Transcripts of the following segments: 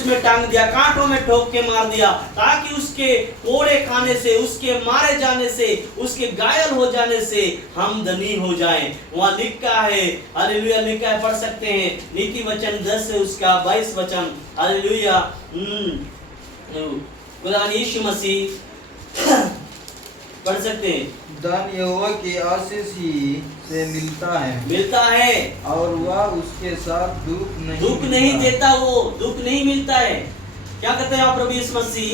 क्रूस में टांग दिया, कांटों में ठोक के मार दिया, ताकि उसके कोड़े खाने से, उसके मारे जाने से, उसके घायल हो जाने से हम धनी हो जाएं। वहां लिखा है, हालेलुया, लिखा है, पढ़ सकते हैं नीति वचन 10 से उसका 22 वचन। हालेलुया। खुदावंद यीशु मसीह पढ़ सकते हैं। धन यहोवा की आशीष ही से मिलता है और वह उसके साथ दुख नहीं देता, वो दुख नहीं मिलता है। क्या कहते हैं प्रभु यीशु मसीह?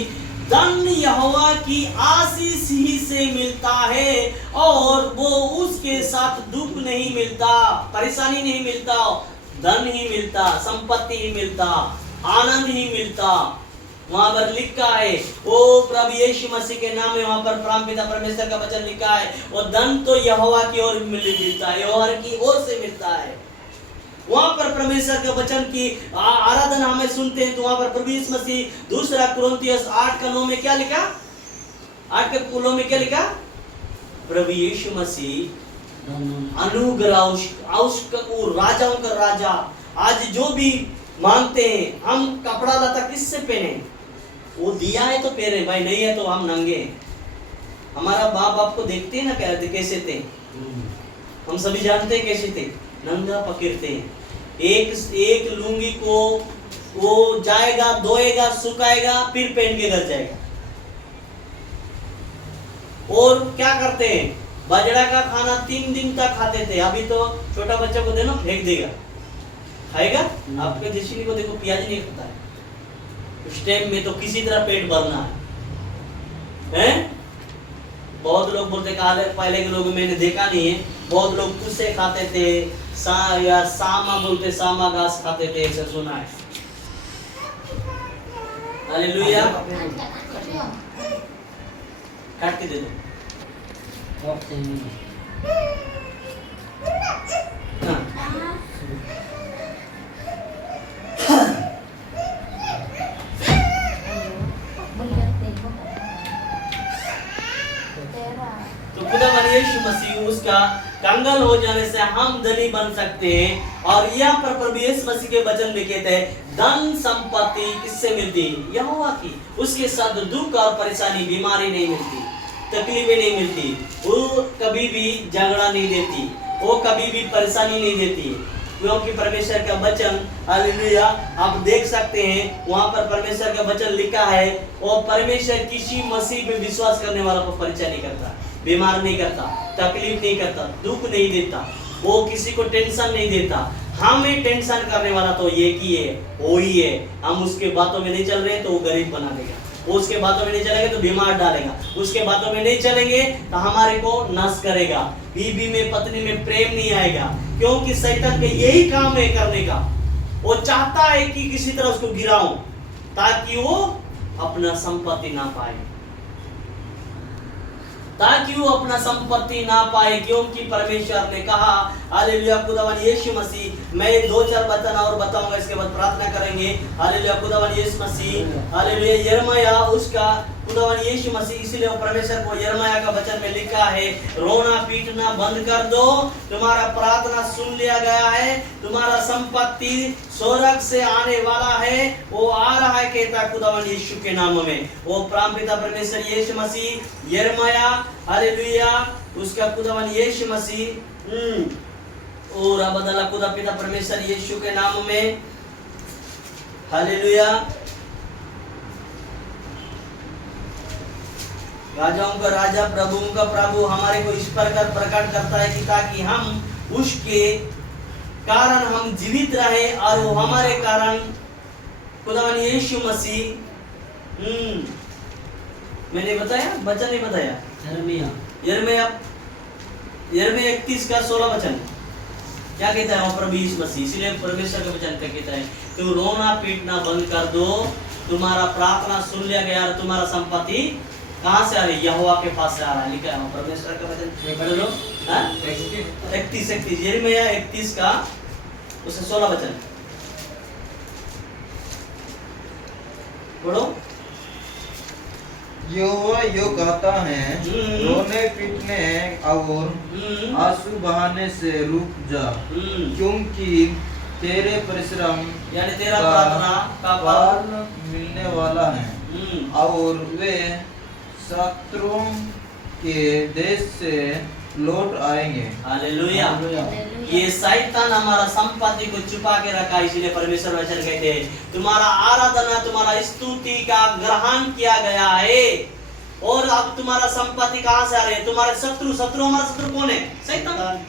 धन यहोवा की आशीष ही से मिलता है और वो उसके साथ दुख नहीं मिलता, परेशानी नहीं मिलता, धन ही मिलता, संपत्ति ही मिलता, आनंद ही मिलता। वहां पर लिखा है, ओ प्रभु यीशु मसीह के नाम में वहां पर परमपिता परमेश्वर का वचन लिखा है, और धन तो यहोवा की ओर मिलता है, यहोवा की ओर से मिलता है। वहां पर परमेश्वर के वचन की आराधना हमें सुनते हैं, तो वहां पर प्रभु यीशु मसीह 2 कुरिन्थियों 8:9 में क्या लिखा? 8:9 में क्या लिखा? प्रभु यीशु मसीह अनुग्रह राजाओं का राजा। आज जो भी मांगते हैं, हम कपड़ा लता किससे पहने? वो दिया है तो पहने, भाई नहीं है तो हम नंगे हैं। हमारा बाप को देखते हैं ना कैसे थे, हम सभी जानते हैं कैसे थे, नंगा पकड़ते हैं। एक लुंगी को वो जाएगा, धोएगा, सुखाएगा, फिर पहन के घर जाएगा। और क्या करते हैं? बाजरा का खाना 3 दिन तक खाते थे, अभी तो छोटा बच्चा को देना फेंक देगा, खाएगा? आपके देशी को देखो प्याज नहीं खाता है, उस टाइम में तो किसी तरह पेट भरना है। बहुत लोग बोलते पहले के लोग मैंने देखा नहीं है, बहुत लोग कुछ खाते थे, या सामा बोलते, सामा घास खाते थे, ऐसा सुना है। हालेलुया। काट के दे दो। तो खुदावंद यीशु मसीह उसका कंगाल हो जाने से हम धनी बन सकते हैं। और यहाँ पर प्रभु यीशु मसीह के वचन में कहते हैं, धन संपत्ति किससे मिलती? यहोवा की। उसके साथ दुख और परेशानी, बीमारी नहीं मिलती, तकलीफें नहीं मिलती, वो कभी भी झगड़ा नहीं देती, वो कभी भी परेशानी नहीं देती, क्योंकि परमेश्वर का वचन, हालेलुया, आप देख सकते हैं वहां पर परमेश्वर का वचन लिखा है, और परमेश्वर किसी मसीह में विश्वास करने वाला को परिचय नहीं करता, बीमार नहीं करता, तकलीफ नहीं करता, दुख नहीं देता, वो किसी को टेंशन नहीं देता। हमें टेंशन करने वाला तो एक ही है, वो ही है। हम उसके बातों में नहीं चल रहे तो वो गरीब बना देगा, वो उसके बातों में नहीं चलेंगे तो बीमार डालेगा, उसके बातों में नहीं चलेंगे तो हमारे को नष्ट करेगा। बीवी में, पत्नी में प्रेम नहीं आएगा, क्योंकि शैतान का यही काम है करने का। वो चाहता है कि किसी तरह उसको गिराऊं, ताकि वो अपना संपत्ति ना पाए, ताकि वो अपना संपत्ति ना पाए। क्योंकि परमेश्वर ने कहा, हालेलुया, खुदावंद यीशु मसीह, मैं 2-4 वचन और बताऊंगा, इसके बाद प्रार्थना करेंगे। हालेलुया, खुदावंद यीशु मसीह, हालेलुया, यिर्मयाह उसका खुदावंद यीशु मसीह, इसीलिए वो परमेश्वर को यिर्मयाह का वचन में लिखा है, रोना पीटना बंद कर दो, तुम्हारा प्रार्थना सुन लिया गया है, तुम्हारा संपत्ति स्वर्ग से आने वाला है, वो आ रहा है, कहता खुदावंद यीशु के नाम में। वो परमपिता परमेश्वर यीशु मसीह, यिर्मयाह, हालेलुया, उसका खुदावंद यीशु मसीह, और बदला खुदा पिता परमेश्वर यीशु के नाम में, हालेलुया। राजाओं का राजा, प्रभुओं का प्रभु हमारे को इस प्रकार प्रकट करता है कि ताकि हम उसके कारण हम जीवित रहे, और वो हमारे कारण खुदावंद यीशु मसीह, मैंने बताया, वचन नहीं बताया, यिर्मयाह 31 का 16 वचन क्या कहता है प्रभु यीशु मसीह? इसीलिए परमेश्वर का वचन क्या कहता है, तो रोना पीटना बंद कर दो, तुम्हारा प्रार्थना सुन लिया गया, तुम्हारा संपत्ति कहाँ से आ रही? यहोवा के पास से आ रहा है, लिखा है परमेश्वर का वचन। पढ़ लो 31 यिर्मयाह 31 का उससे 16 वचन पढ़ो। यहोवा यो कहता है, रोने पीटने और आंसू बहाने से रुक जा, क्योंकि तेरे परिश्रम यानी तेरा प्रार्थना का फल मिलने वाला है हम्म, और वे शत्रुओं के देश से लौट आएंगे। हालेलुया। हालेलुया। ये शैतान हमारा संपत्ति को छुपा के रखा, इसलिए परमेश्वर वचन कहते हैं तुम्हारा आराधना, तुम्हारा स्तुति का ग्रहण किया गया है। और अब तुम्हारा संपत्ति कहां से आ रही है? तुम्हारे शत्रु हमारा शत्रु कौन है? शैतान।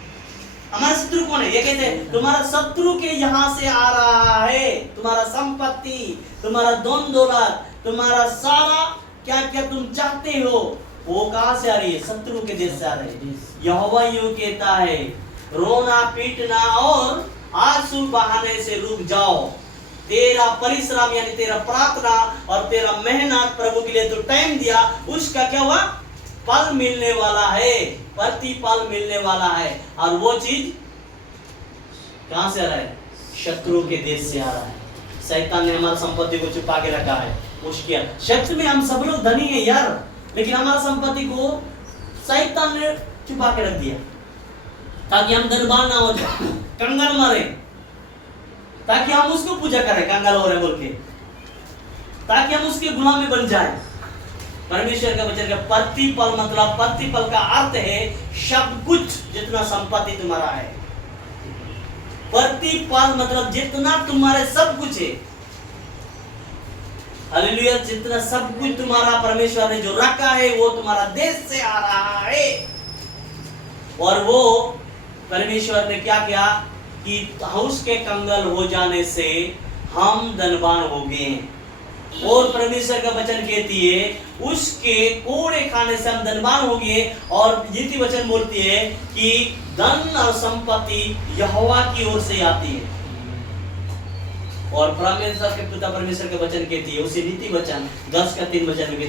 हमारा शत्रु कौन है? ये कहते हैं तुम्हारा शत्रु के यहाँ से आ रहा है तुम्हारा संपत्ति, तुम्हारा धन दौलत, तुम्हारा सारा क्या क्या तुम चाहते हो, वो कहां से आ रही है? शत्रु के देश से आ रही है। यहोवा यूं कहता है रोना पीटना और आंसू बहाने से रुक जाओ। तेरा परिश्रम यानी तेरा प्रार्थना और तेरा मेहनत प्रभु के लिए तो टाइम दिया, उसका क्या हुआ? फल मिलने वाला है, प्रतिफल मिलने वाला है। और वो चीज कहां से आ रहा है? शत्रु के देश से आ रहा है। शैतान ने हमारी संपत्ति को छुपा के रखा है। मुश्किल शब्द में हम सब लोग धनी है यार, लेकिन हमारी संपत्ति को शैतान ने छुपा के रख दिया ताकि हम धनवान ना हो जाए, कंगाल मारे, ताकि हम उसको पूजा करें कंगाल हो रहे बोल के, ताकि हम उसके गुलाम में बन जाए। परमेश्वर का वचन का प्रतिफल मतलब, प्रतिफल का अर्थ है सब कुछ जितना संपत्ति तुम्हारा है। प्रतिफल मतलब जितना तुम्हारे सब कुछ है। हालेलुया। जितना सब कुछ तुम्हारा परमेश्वर ने जो रखा है वो तुम्हारा देश से आ रहा है। और वो परमेश्वर ने क्या किया कि उसके कंगाल हो जाने से हम धनवान हो गए। और परमेश्वर का वचन कहती है उसके कोड़े खाने से हम धनवान हो गए। और नीति वचन बोलती है कि धन और संपत्ति यहोवा की ओर से आती है। और परमेश्वर के पिता परमेश्वर के वचन कहती है उसी नीति वचन 10 का 3 वचन में